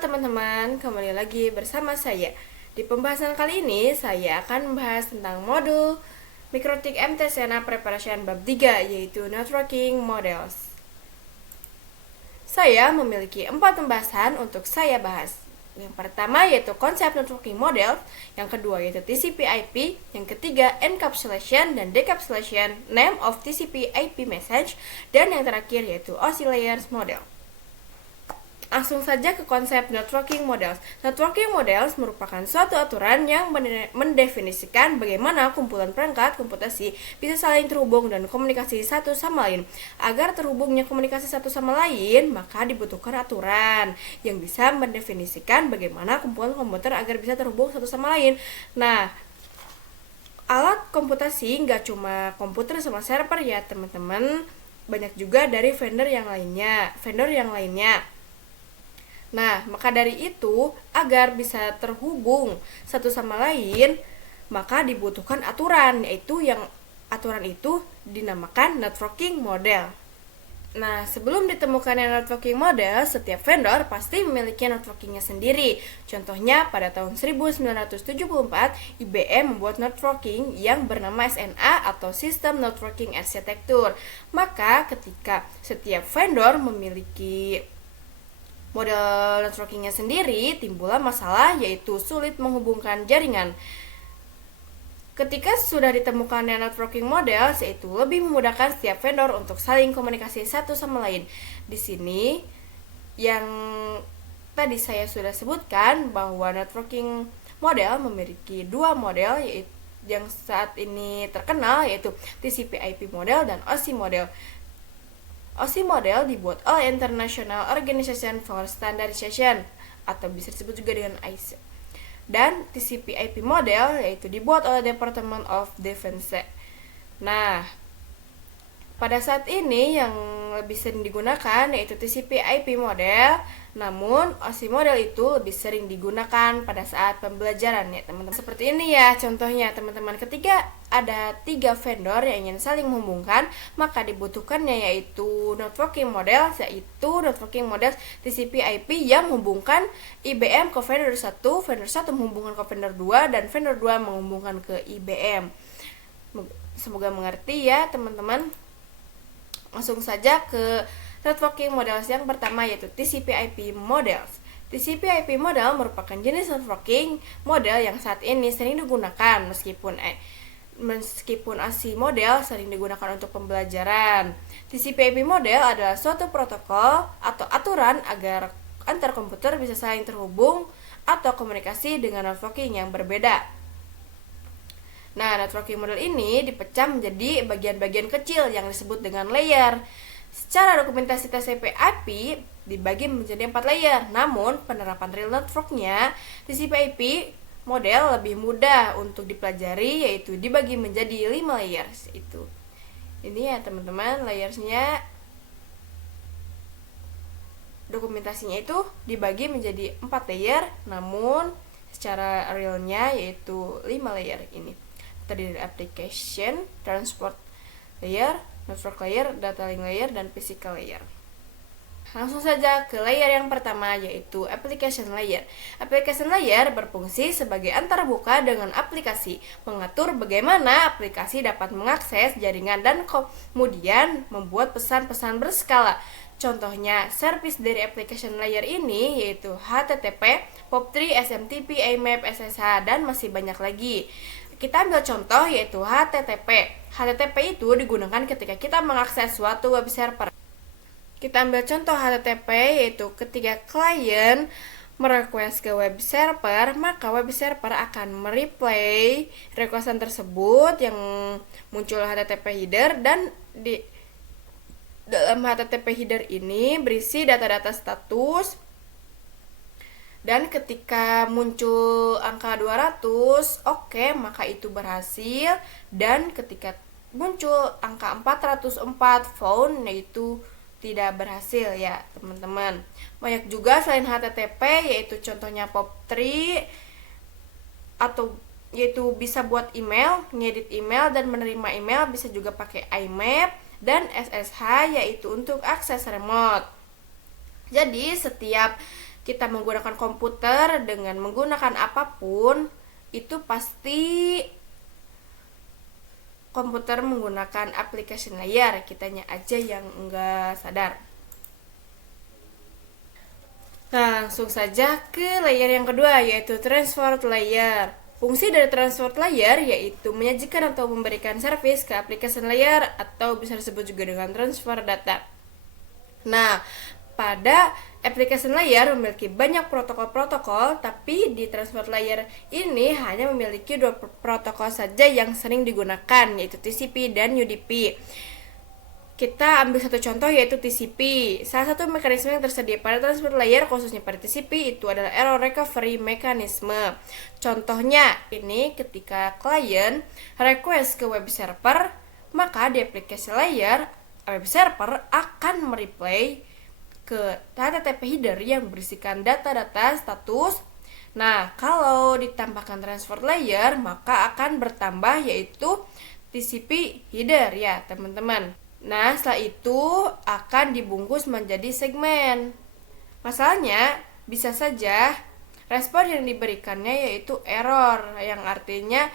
teman-teman, kembali lagi bersama saya. Di pembahasan kali ini, saya akan membahas tentang modul Mikrotik MTSNA Preparation Bab 3, yaitu Networking Models. Saya memiliki 4 pembahasan untuk saya bahas. Yang pertama yaitu konsep networking model, yang kedua yaitu TCP/IP, yang ketiga encapsulation dan decapsulation, name of TCP/IP message, dan yang terakhir yaitu OSI layers model. Langsung saja ke konsep networking models. Networking models merupakan suatu aturan yang mendefinisikan bagaimana kumpulan perangkat komputasi bisa saling terhubung dan komunikasi satu sama lain. Agar terhubungnya komunikasi satu sama lain, maka dibutuhkan aturan yang bisa mendefinisikan bagaimana kumpulan komputer agar bisa terhubung satu sama lain. Nah, alat komputasi nggak cuma komputer sama server ya teman-teman, banyak juga dari vendor yang lainnya. Nah, maka dari itu, agar bisa terhubung satu sama lain, maka dibutuhkan aturan, yaitu yang aturan itu dinamakan networking model. Nah, sebelum ditemukannya networking model, setiap vendor pasti memiliki networkingnya sendiri. Contohnya, pada tahun 1974, IBM membuat networking yang bernama SNA atau System Networking Architecture. Maka, ketika setiap vendor memiliki model networkingnya sendiri, timbullah masalah yaitu sulit menghubungkan jaringan. Ketika sudah ditemukannya networking model, yaitu lebih memudahkan setiap vendor untuk saling komunikasi satu sama lain. Di sini yang tadi saya sudah sebutkan bahwa networking model memiliki dua model, yaitu yang saat ini terkenal yaitu TCP/IP model dan OSI model. OSI model dibuat oleh International Organization for Standardization atau bisa disebut juga dengan ISO. Dan TCP/IP model yaitu dibuat oleh Department of Defense. Nah, pada saat ini yang lebih sering digunakan yaitu TCP/IP model, namun OSI model itu lebih sering digunakan pada saat pembelajaran ya teman-teman. Seperti ini ya contohnya teman-teman, ketika ada 3 vendor yang ingin saling menghubungkan, maka dibutuhkannya yaitu networking model, yaitu networking model TCP/IP yang menghubungkan IBM ke vendor 1 menghubungkan ke vendor 2, dan vendor 2 menghubungkan ke IBM. Semoga mengerti ya teman-teman. Langsung saja ke networking models yang pertama yaitu TCP/IP models. TCP/IP model merupakan jenis networking model yang saat ini sering digunakan meskipun OSI model sering digunakan untuk pembelajaran. TCP/IP model adalah suatu protokol atau aturan agar antar komputer bisa saling terhubung atau komunikasi dengan networking yang berbeda. Nah, networking model ini dipecah menjadi bagian-bagian kecil yang disebut dengan layer. Secara dokumentasi TCP/IP dibagi menjadi 4 layer, namun penerapan real networknya TCP/IP model lebih mudah untuk dipelajari, yaitu dibagi menjadi 5 layers. Itu ini ya teman-teman, layersnya dokumentasinya itu dibagi menjadi 4 layer, namun secara realnya yaitu 5 layer ini. Terdiri dari application, transport layer, network layer, data link layer, dan physical layer. Langsung saja ke layer yang pertama yaitu application layer. Application layer berfungsi sebagai antarbuka dengan aplikasi, mengatur bagaimana aplikasi dapat mengakses jaringan dan kemudian membuat pesan-pesan berskala. Contohnya, service dari application layer ini yaitu HTTP, POP3, SMTP, IMAP, SSH, dan masih banyak lagi. Kita ambil contoh yaitu HTTP. HTTP itu digunakan ketika kita mengakses suatu web server. Kita ambil contoh HTTP yaitu ketika klien merequest ke web server, maka web server akan mereplay requestan tersebut yang muncul HTTP header, dan di dalam HTTP header ini berisi data-data status. Dan ketika muncul angka 200, oke, maka itu berhasil. Dan ketika muncul angka 404 found, yaitu tidak berhasil ya teman-teman. Banyak juga selain HTTP, yaitu contohnya POP3, atau yaitu bisa buat email, ngedit email dan menerima email, bisa juga pakai IMAP, dan SSH yaitu untuk akses remote. Jadi setiap kita menggunakan komputer dengan menggunakan apapun, itu pasti komputer menggunakan application layer, kitanya aja yang enggak sadar. Nah, langsung saja ke layer yang kedua, yaitu transport layer. Fungsi dari transport layer yaitu menyajikan atau memberikan service ke application layer atau bisa disebut juga dengan transfer data. Nah, pada application layer memiliki banyak protokol-protokol, tapi di transport layer ini hanya memiliki dua protokol saja yang sering digunakan, yaitu TCP dan UDP. Kita ambil satu contoh, yaitu TCP. Salah satu mekanisme yang tersedia pada transport layer, khususnya pada TCP, itu adalah error recovery mechanism. Contohnya, ini ketika klien request ke web server, maka di application layer, web server akan mereply ke HTTP header yang berisikan data-data status. Nah, kalau ditambahkan transport layer, maka akan bertambah yaitu TCP header ya, teman-teman. Nah, setelah itu akan dibungkus menjadi segmen. Masalahnya, bisa saja respon yang diberikannya yaitu error, yang artinya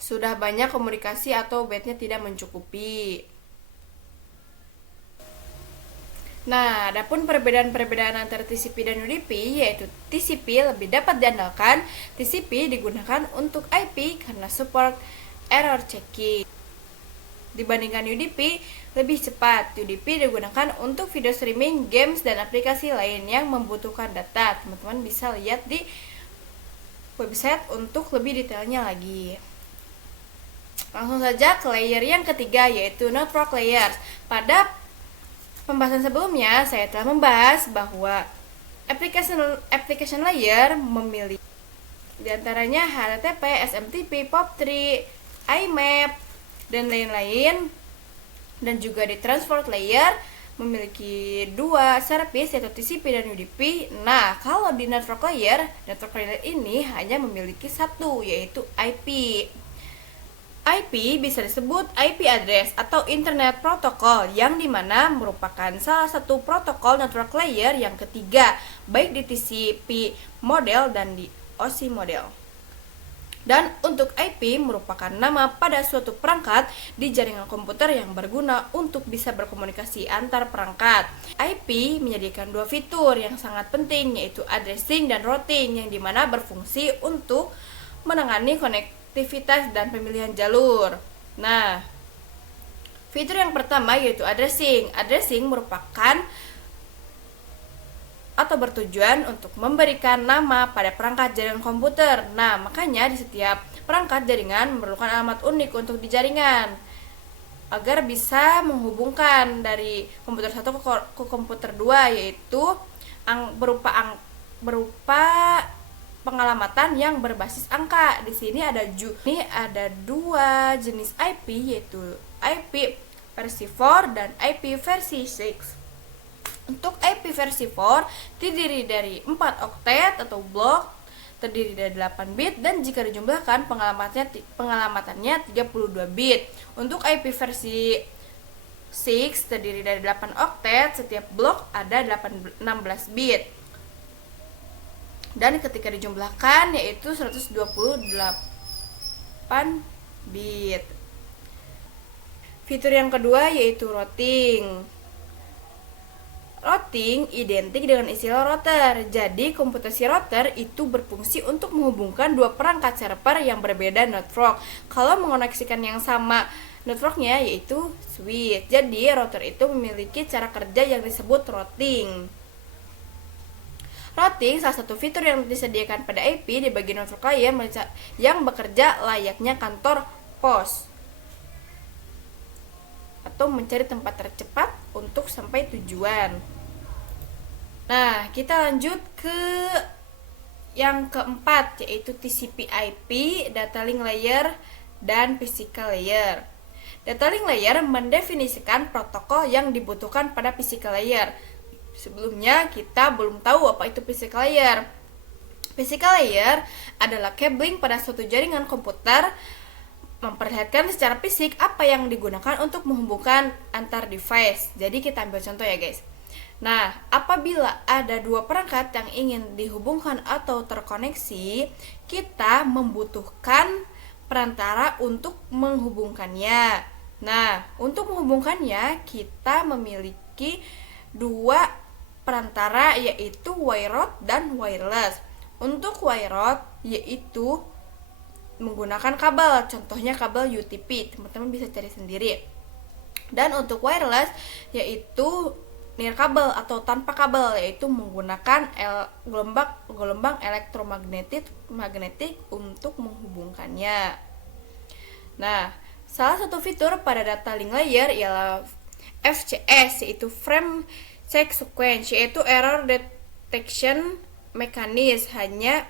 sudah banyak komunikasi atau bandnya tidak mencukupi. Nah, adapun perbedaan-perbedaan antara TCP dan UDP, yaitu TCP lebih dapat diandalkan. TCP digunakan untuk IP karena support error checking. Dibandingkan UDP, lebih cepat. UDP digunakan untuk video streaming, games, dan aplikasi lain yang membutuhkan data. Teman-teman bisa lihat di website untuk lebih detailnya lagi. Langsung saja ke layer yang ketiga, yaitu network layers. Pada pembahasan sebelumnya, saya telah membahas bahwa application layer memiliki diantaranya HTTP, SMTP, POP3, IMAP, dan lain-lain. Dan juga di transport layer memiliki dua service, yaitu TCP dan UDP. Nah, kalau di network layer ini hanya memiliki satu, yaitu IP. IP bisa disebut IP address atau Internet Protocol, yang dimana merupakan salah satu protokol network layer yang ketiga, baik di TCP model dan di OSI model. Dan untuk IP merupakan nama pada suatu perangkat di jaringan komputer yang berguna untuk bisa berkomunikasi antar perangkat. IP menyediakan dua fitur yang sangat penting, yaitu addressing dan routing, yang dimana berfungsi untuk menangani konektivitas dan pemilihan jalur. Nah, fitur yang pertama yaitu addressing. Addressing merupakan atau bertujuan untuk memberikan nama pada perangkat jaringan komputer. Nah, makanya di setiap perangkat jaringan memerlukan alamat unik untuk di jaringan agar bisa menghubungkan dari komputer satu ke komputer 2, yaitu berupa pengalamatan yang berbasis angka. Di sini ada dua jenis IP, yaitu IP versi 4 dan IP versi 6. Untuk IP versi 4 terdiri dari 4 oktet atau blok, terdiri dari 8 bit, dan jika dijumlahkan pengalamannya 32 bit. Untuk IP versi 6 terdiri dari 8 oktet, setiap blok ada 16 bit. Dan ketika dijumlahkan yaitu 128 bit. Fitur yang kedua yaitu routing. Routing identik dengan istilah router. Jadi komputasi router itu berfungsi untuk menghubungkan dua perangkat server yang berbeda network. Kalau mengoneksikan yang sama networknya yaitu switch. Jadi router itu memiliki cara kerja yang disebut routing. Routing salah satu fitur yang disediakan pada IP di bagian network layer yang bekerja layaknya kantor pos atau mencari tempat tercepat untuk sampai tujuan. Nah, kita lanjut ke yang keempat, yaitu TCP/IP, data link layer, dan physical layer. Data link layer mendefinisikan protokol yang dibutuhkan pada physical layer. Sebelumnya kita belum tahu apa itu physical layer. Physical layer adalah cabling pada suatu jaringan komputer, memperlihatkan secara fisik apa yang digunakan untuk menghubungkan antar device. Jadi kita ambil contoh ya guys. Nah, apabila ada dua perangkat yang ingin dihubungkan atau terkoneksi, kita membutuhkan perantara untuk menghubungkannya. Nah, untuk menghubungkannya, kita memiliki dua perantara, yaitu wire rod dan wireless. Untuk wire rod yaitu menggunakan kabel, contohnya kabel UTP, teman-teman bisa cari sendiri. Dan untuk wireless yaitu nirkabel atau tanpa kabel, yaitu menggunakan gelombang elektromagnetik untuk menghubungkannya. Nah, salah satu fitur pada data link layer ialah FCS, yaitu Frame Check Sequence, yaitu Error Detection Mechanism, hanya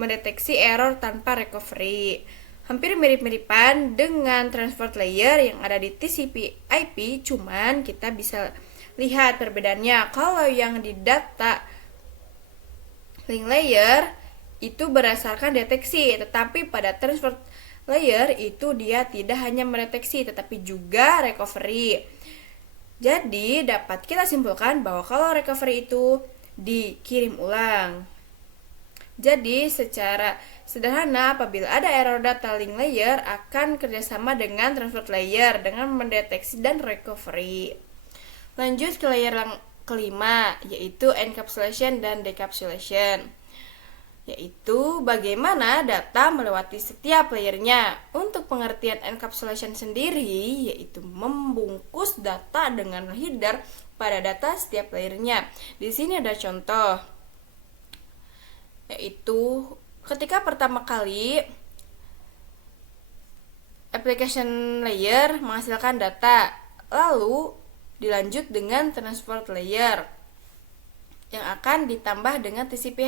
mendeteksi error tanpa recovery. Hampir mirip-miripan dengan transport layer yang ada di TCP/IP, cuman kita bisa lihat perbedaannya. Kalau yang di data link layer itu berdasarkan deteksi, tetapi pada transport layer itu dia tidak hanya mendeteksi tetapi juga recovery. Jadi dapat kita simpulkan bahwa kalau recovery itu dikirim ulang. Jadi secara sederhana, apabila ada error data link layer akan kerjasama dengan transport layer dengan mendeteksi dan recovery. Lanjut ke layer yang kelima, yaitu encapsulation dan decapsulation, yaitu bagaimana data melewati setiap layernya. Untuk pengertian encapsulation sendiri, yaitu membungkus data dengan header pada data setiap layernya. Di sini ada contoh, yaitu ketika pertama kali application layer menghasilkan data, lalu dilanjut dengan transport layer yang akan ditambah dengan TCP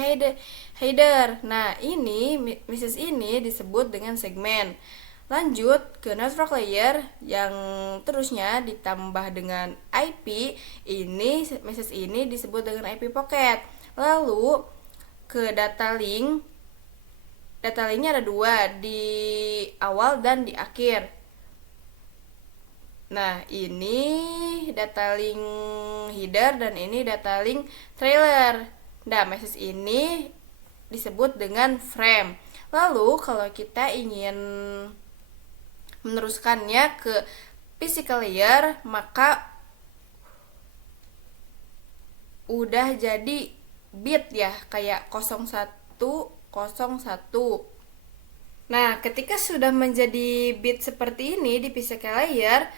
header. Nah, ini message ini disebut dengan segmen. Lanjut ke network layer yang terusnya ditambah dengan IP, ini message ini disebut dengan IP pocket. Lalu ke data linknya ada dua, di awal dan di akhir. Nah, ini data link header dan ini data link trailer. Nah, message ini disebut dengan frame. Lalu kalau kita ingin meneruskannya ke physical layer, maka udah jadi bit ya, kayak 0101. Nah, ketika sudah menjadi bit seperti ini di physical layer,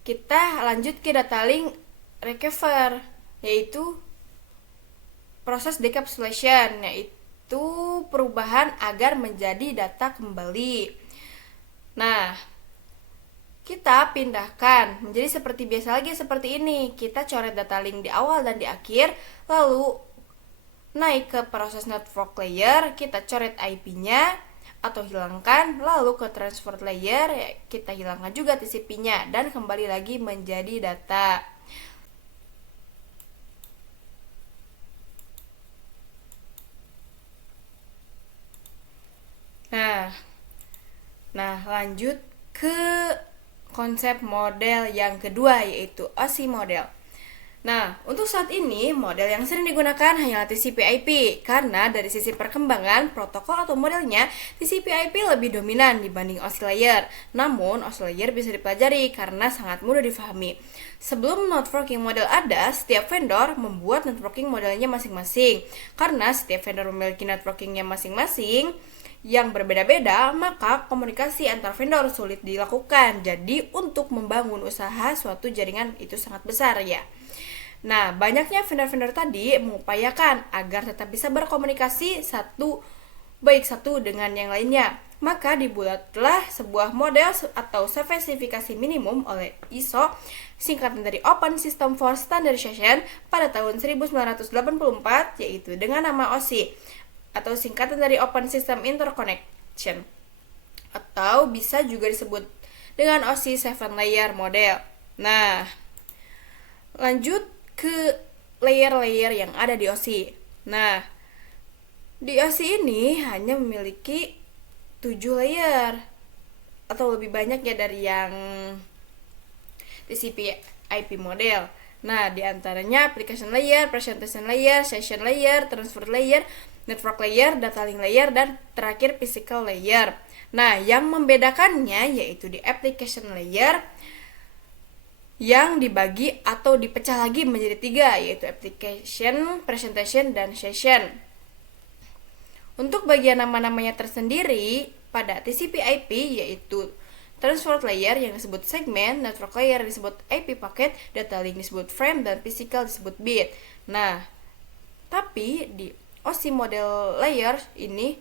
kita lanjut ke data link recover, yaitu proses decapsulation, yaitu perubahan agar menjadi data kembali. Nah, kita pindahkan menjadi seperti biasa lagi, seperti ini. Kita coret data link di awal dan di akhir, lalu naik ke proses network layer, kita coret IP-nya atau hilangkan, lalu ke transport layer kita hilangkan juga TCP-nya dan kembali lagi menjadi data. Nah, lanjut ke konsep model yang kedua, yaitu OSI model. Nah, untuk saat ini, model yang sering digunakan hanyalah TCP/IP, karena dari sisi perkembangan protokol atau modelnya, TCP/IP lebih dominan dibanding OSI layer. Namun, OSI layer bisa dipelajari karena sangat mudah difahami. Sebelum networking model ada, setiap vendor membuat networking modelnya masing-masing. Karena setiap vendor memiliki networkingnya masing-masing yang berbeda-beda, maka komunikasi antar vendor sulit dilakukan. Jadi, untuk membangun usaha suatu jaringan itu sangat besar ya. Nah, banyaknya vendor-vendor tadi mengupayakan agar tetap bisa berkomunikasi satu dengan yang lainnya. Maka dibuatlah sebuah model atau spesifikasi minimum oleh ISO, singkatan dari Open System for Standardization, pada tahun 1984, yaitu dengan nama OSI, atau singkatan dari Open System Interconnection, atau bisa juga disebut dengan OSI 7 layer model. Nah, lanjut ke layer-layer yang ada di OSI. Nah, di OSI ini hanya memiliki 7 layer atau lebih banyak ya dari yang TCP/IP model. Nah, di antaranya application layer, presentation layer, session layer, transfer layer, network layer, data link layer, dan terakhir physical layer. Nah, yang membedakannya yaitu di application layer yang dibagi atau dipecah lagi menjadi 3, yaitu application, presentation, dan session. Untuk bagian nama-namanya tersendiri pada TCP/IP yaitu transport layer yang disebut segmen, network layer disebut IP packet, data link disebut frame, dan physical disebut bit. Nah, tapi di OSI model layer ini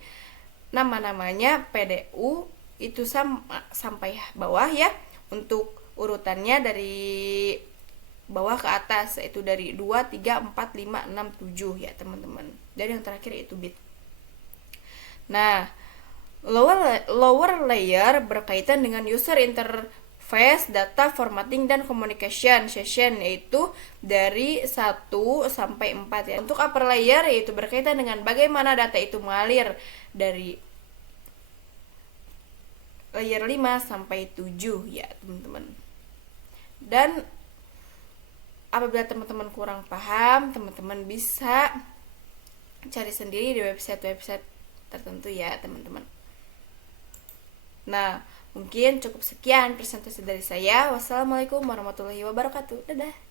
nama-namanya PDU itu sampai bawah ya. Untuk urutannya dari bawah ke atas, yaitu dari 2, 3, 4, 5, 6, 7 ya teman-teman. Dan yang terakhir itu bit. Nah, lower layer berkaitan dengan user interface, data formatting, dan communication session, yaitu dari 1 sampai 4 ya. Untuk upper layer yaitu berkaitan dengan bagaimana data itu mengalir dari layer 5 sampai 7 ya teman-teman. Dan apabila teman-teman kurang paham, teman-teman bisa cari sendiri di website-website tertentu ya teman-teman. Nah, mungkin cukup sekian presentasi dari saya. Wassalamualaikum warahmatullahi wabarakatuh. Dadah.